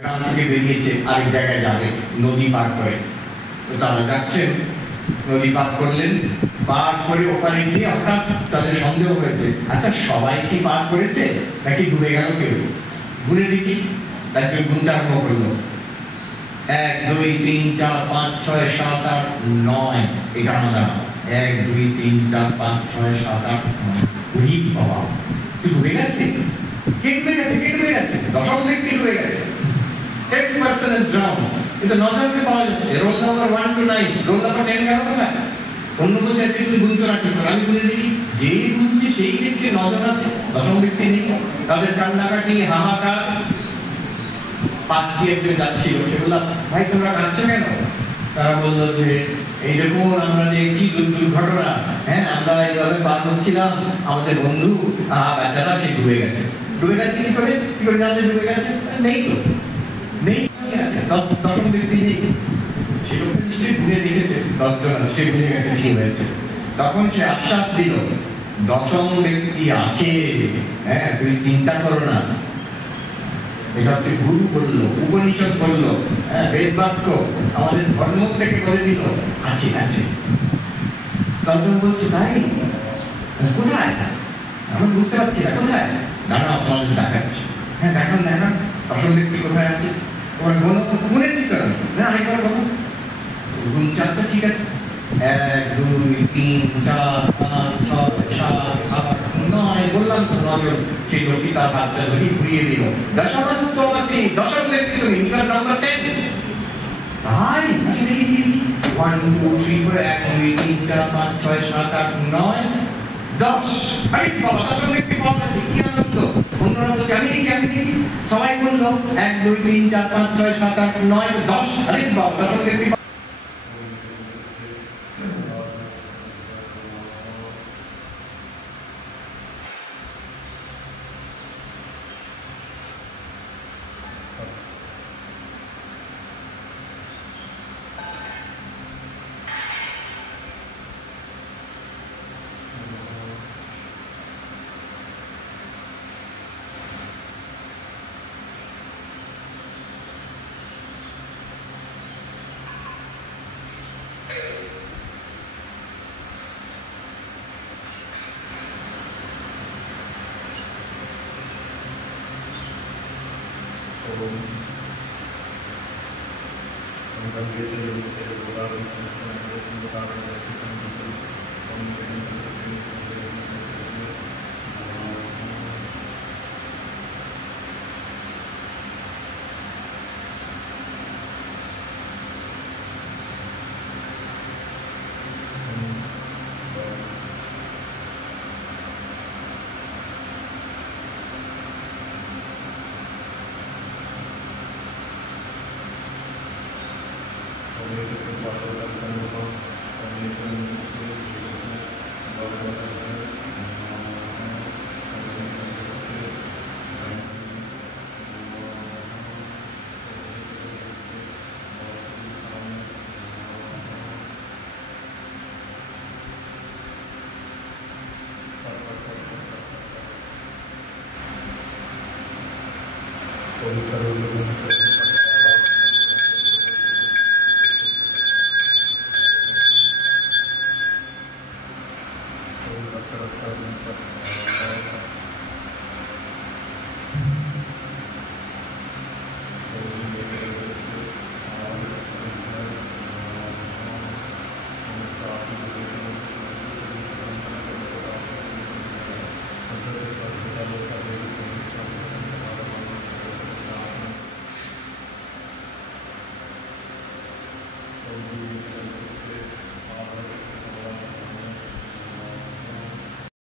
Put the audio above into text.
গ্রাম থেকে বেরিয়েছে আরেক জায়গায় যাবে নদী পার করে, তো তারা যাচ্ছেন, নদী পার করলেন, পার করে ওখানে গিয়ে হঠাৎ তাদের সন্দেহ হয়েছে, আচ্ছা সবাই কি পার করেছে নাকি ডুবে গেল কেউ, ঘুরে দেখি। তাকে গুনতে আরম্ভ করলো, 1 2 3 4 5 6 7 8 9, এটা আমাদের 1 2 3 4 5 6 7 8 9, বাবা তুই ডুবে গেছে, কে ডুবে গেছে, কে ডুবে গেছে, দশম ব্যক্তি ডুবে গেছে, 10 person is drowned, কিন্তু 9 জনকে পাওয়া যাচ্ছে, roll number 1 to 9, roll number 10 গেল কোথায়? অন্য বলছে তুই গুনতে রাখছিস, আমি গুনে দেখি, যে গুনছে সেই দেখছে 9 জন আছে, দশম ব্যক্তি নেই, তাদের কান্নাকাটি হাহাকার। পাশ দিয়ে একজন যাচ্ছিল, সে বললাম ভাই তোমরা কাঁদছো কেন? তারা বললো যে এই দেখুন আমরা যে কি দুর্ঘটনা, হ্যাঁ আমরা এইভাবে পার হচ্ছিলাম, আমাদের বন্ধু বেচারা সে ডুবে গেছে। ডুবে গেছে কি করে জানলে ডুবে গেছে? নেই তো, নেই আছে, দশম ব্যক্তি নেই, সে লোক নিশ্চয়ই ঘুরে দেখেছে 10 জন সে বুঝে গেছে ঠিক হয়েছে। তখন সে আশ্বাস দিল দশম ব্যক্তি আছে, হ্যাঁ তুমি চিন্তা করো না। এটা হচ্ছে গুরু বললো, উপনিষদ বললো, বেদ বাক্য আমাদের ধর্ম থেকে বলে দিল আছে আছে। তখন বলছে তাই কোথায়, আমি বুঝতে পারছি না কোথায়, দাঁড়াও আপনাদের দেখাচ্ছি। হ্যাঁ দেখান দেখান দশম ব্যক্তি কোথায় আছে, তোমার গুনেছি তো না, আরেকবার বলো গুনছি, আচ্ছা ঠিক আছে 1 2 3 4 5 6 7 8 9, বললাম তো 9 জন। সেই লোকটি তার হাতটা ধরে ঘুরিয়ে দিল, দশমাস্তমাসি, দশম ব্যক্তি তুমি, ইউর নাম্বার 10। তাই 1 2 3 4 1 2 3 4 5 6 7 8 9 10, আরে বাবা দশম ব্যক্তি পাওয়া গেছে, কি আনন্দ। অন্যরা বলছে আমি দেখি, সবাই বললো 1 2 3 4 5 6 7 8 9 10, আরে বাবা দশম ব্যক্তি। Thank you.